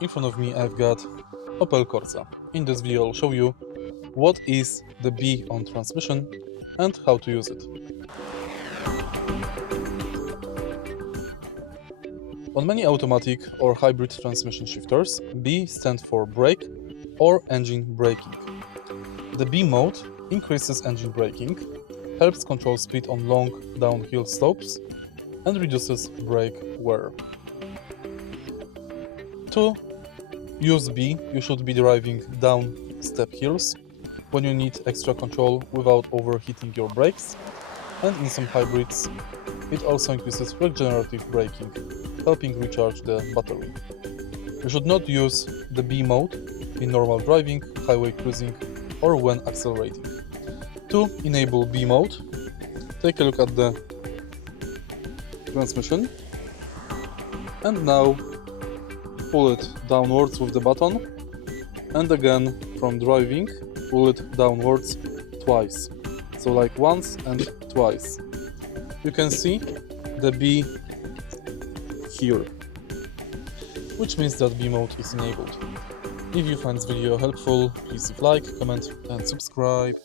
In front of me I've got Opel Corsa. In this video I'll show you what is the B on transmission and how to use it. On many automatic or hybrid transmission shifters, B stands for brake or engine braking. The B mode increases engine braking, helps control speed on long downhill slopes, and reduces brake wear. To use B, you should be driving down steep hills when you need extra control without overheating your brakes, and in some hybrids it also increases regenerative braking, helping recharge the battery. You should not use the B mode in normal driving, highway cruising, or when accelerating. To enable B mode, take a look at the transmission and now pull it downwards with the button, and again from driving pull it downwards twice, so like once and twice. You can see the B here, which means that B mode is enabled. If you find this video helpful, please leave like, comment and subscribe.